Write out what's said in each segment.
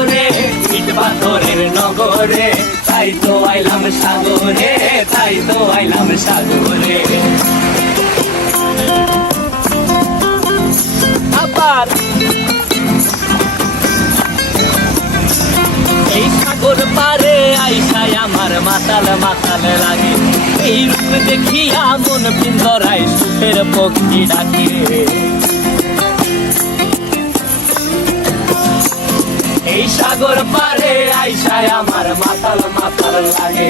শহরে, ইট পাথরের নগরে, তাই তো আইলাম সাগরে, তাই তো আইলাম সাগরে। আবার এই সাগর পারে আইসায় আমার মাতাল মাতাল লাগে, এই রূপ দেখিয়া মন পিঞ্জরায় সুখের পক্ষী ডাকে। এই সাগর পারে আইসায় আমার মাতাল মাতাল লাগে,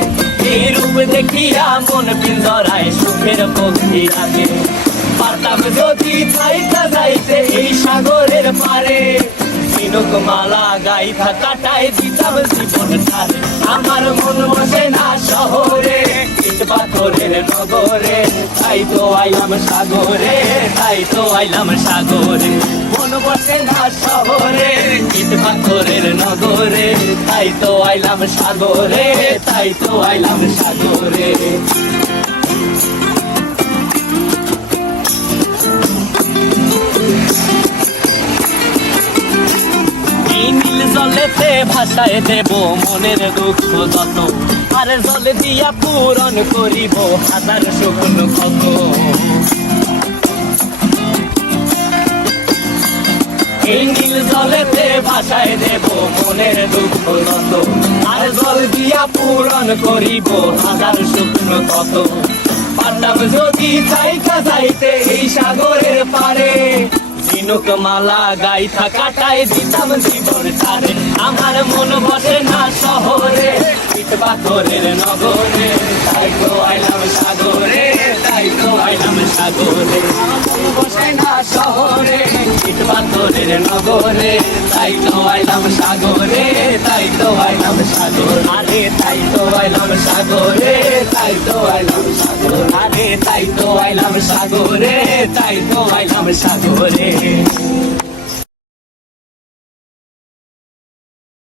এই রূপ দেখিয়া মন পিঞ্জরায় সুখের পক্ষী ডাকে। পারতাম যদি থাইকা যাইতে এই সাগরের পারে, ঝিনুক মালা গাইথা কাটাই দিতাম জীবন ধারে। আমার মন বসে না শহরে, ইট পাথরের নগরে, তাই তো আইলাম সাগরে, তাই তো আইলাম সাগরে। মন বসে না শহরে, ইট পাথরের নগরে, তাই তো আইলাম সাগরে, তাই তো আইলাম সাগরে। নীল জলেতে ভাসায় দেব মনের দুঃখ যত, আর জলে দিয়া পূরণ করিব হাজার শুকন ক্ষত। এই নীল জলেতে ভাসায় দেব মনের দুঃখ যত, আর জল দিয়া পূরণ করিব হাজার শুকন ক্ষত। পারতাম যদি থাইকা যাইতে এই সাগরের পারে, ঝিনুক মালা গাইথা কাটাই দিতাম জীবন ধারে। আমার মন বসে না শহরে, ইট পাথরের নগরে, তাই তো আইলাম সাগরে, তাই তো আইলাম সাগরে। মন বসে না শহরে, ইট পাথরের নগরে, তাই তো আইলাম সাগরে, তাই তো আইলাম সাগরে। আরে তাই তো আইলাম সাগরে, তাই তো আইলাম সাগরে। আরে তাই তো আইলাম সাগরে, তাই তো আইলাম সাগরে।